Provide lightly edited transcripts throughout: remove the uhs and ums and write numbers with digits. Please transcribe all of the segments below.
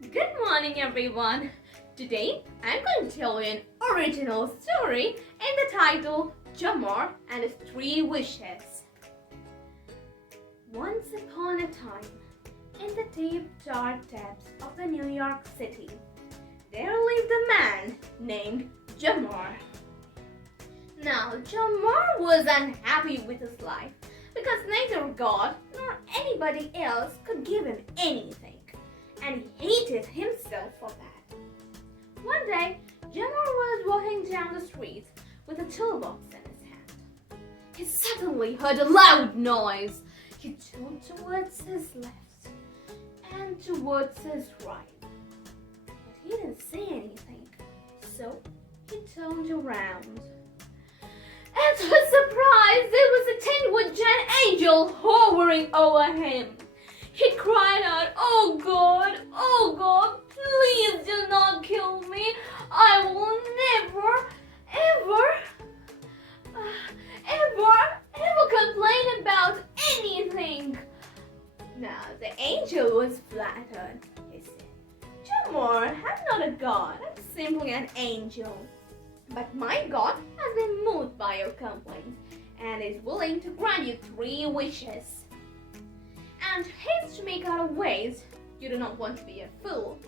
Good morning, everyone. Today, I'm going to tell you an original story in the title Jomar and his 3 Wishes. Once upon a time, in the deep, dark depths of the New York City, there lived a man named Jomar. Now, Jomar was unhappy with his life because neither God nor anybody else could give him anything, and he hated himself for that. One day, Jomar was walking down the street with a toolbox in his hand. He suddenly heard a loud noise. He turned towards his left and towards his right, but he didn't see anything, so he turned around. And to his surprise, there was a tin-wood giant angel hovering over him. He cried out, "Oh God, please do not kill me. I will never, ever complain about anything." Now, the angel was flattered. He said, "Jomar, I'm not a god. I'm simply an angel. But my God has been moved by your complaint and is willing to grant you 3 wishes. And hates to make out of ways you do not want to be a fool."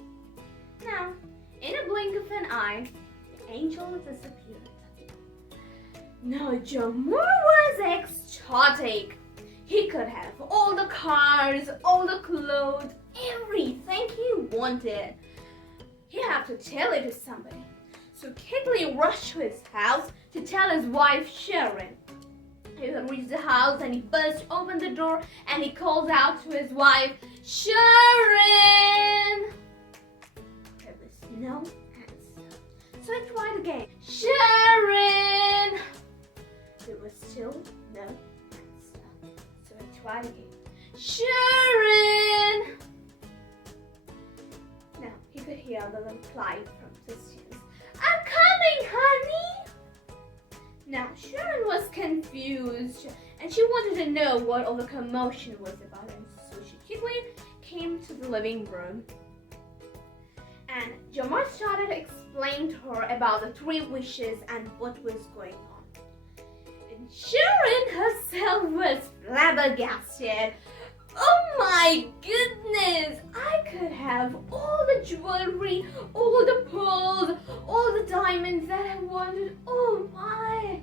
Now, in a blink of an eye, the angel disappeared. Now, Jomar was ecstatic. He could have all the cars, all the clothes, everything he wanted. He had to tell it to somebody. So quickly rushed to his house to tell his wife Sharon. He reached the house and he burst open the door and he called out to his wife, "Sharon!" There was no answer. So he tried again, "Sharon!" There was still no answer. So he tried again, "Sharon!" Now he could hear the reply from distance, "I'm coming, honey." Now, Sharon was confused and she wanted to know what all the commotion was about, and so she quickly came to the living room. And Jomar started explaining to her about the 3 wishes and what was going on. And Sharon herself was flabbergasted. "Oh my goodness, I could have all the jewelry, all the pearls, all the diamonds that I wanted. Oh my!"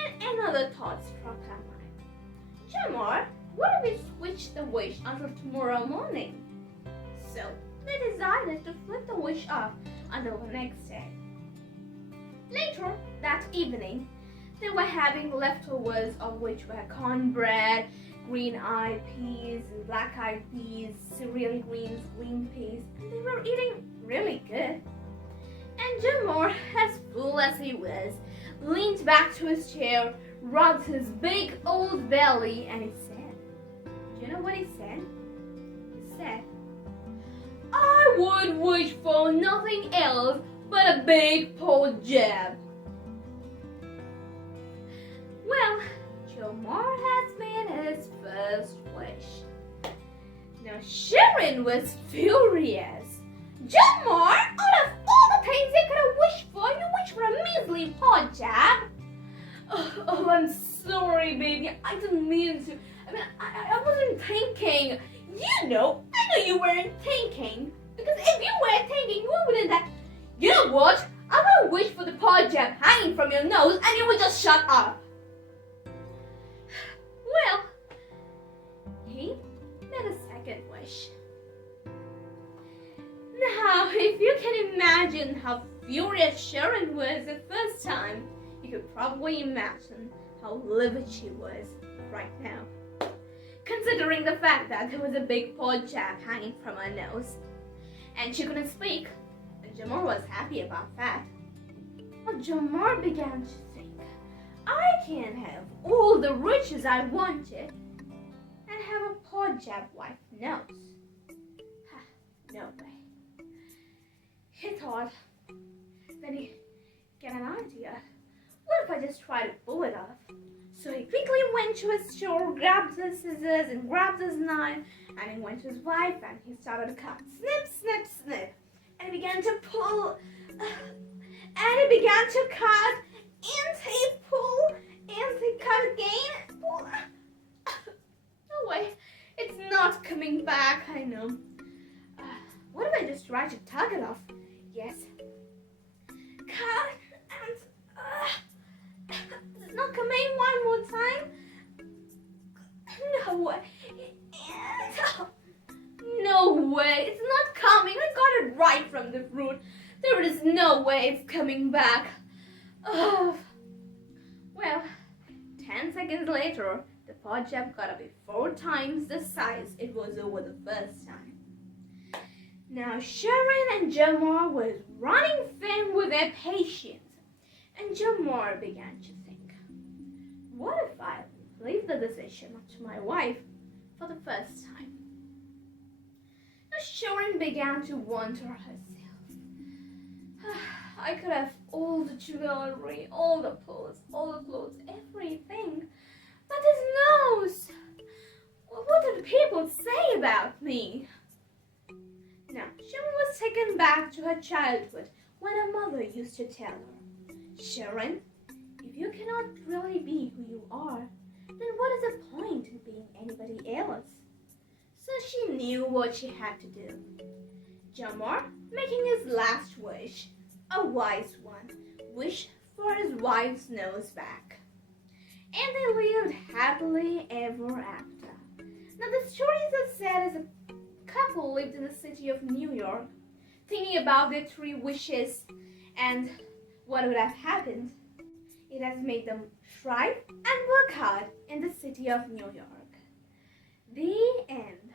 And another thought struck her mind. "Jomar, what if we switch the wish until tomorrow morning?" So they decided to flip the wish off until the next day. Later that evening, they were having leftovers, of which were cornbread, green-eyed peas, and black-eyed peas, cereal greens, green peas, and they were eating really good. And Jomar, as full as he was, leaned back to his chair, rubbed his big old belly, and he said, do you know what he said? He said, "I would wish for nothing else but a big pole jab." Well, Jomar has made his first wish. Now, Sharon was furious. "Jomar, out of all the things you could have wished for, you wished for a measly paw jab." Oh, I'm sorry, baby. I didn't mean to. I wasn't thinking. I know you weren't thinking. Because if you were thinking, you wouldn't have. You know what? I'm going to wish for the paw jab hanging from your nose and you would just shut up. Well, he made a second wish. Now, if you can imagine how furious Sharon was the first time, you could probably imagine how livid she was right now, considering the fact that there was a big paw jab hanging from her nose. And she couldn't speak, and Jomar was happy about that. But Jomar began to think, I can have all the riches I wanted and have a paw jab wife nose. No way. He thought, then he got an idea. What if I just try to pull it off? So he quickly went to his store, grabbed the scissors and grabbed his knife, and he went to his wife and he started to cut. Snip, snip, snip. And he began to pull. And he began to cut. And he pulled. And he cut again. And pulled. No way. It's not coming back, I know. What if I just try to tug it off? Yes. Cut and it's not coming. One more time. No way. No way. It's not coming. I got it right from the root. There is no way it's coming back. Oh. Well, 10 seconds later, the pod jab got to be 4 times the size it was over the first time. Now Sharon and Jomar was running thin with their patience, and Jomar began to think, what if I leave the decision up to my wife for the first time? Now Sharon began to wonder herself, I could have all the jewelry, all the clothes, everything, but his nose, what do the people say about me? Now, Sharon was taken back to her childhood when her mother used to tell her, Sharon, if you cannot really be who you are, then what is the point in being anybody else? So she knew what she had to do. Jomar, making his last wish, a wise one, wished for his wife's nose back. And they lived happily ever after. Now the story is as sad as a couple lived in the city of New York, thinking about their 3 wishes and what would have happened. It has made them thrive and work hard in the city of New York. The end.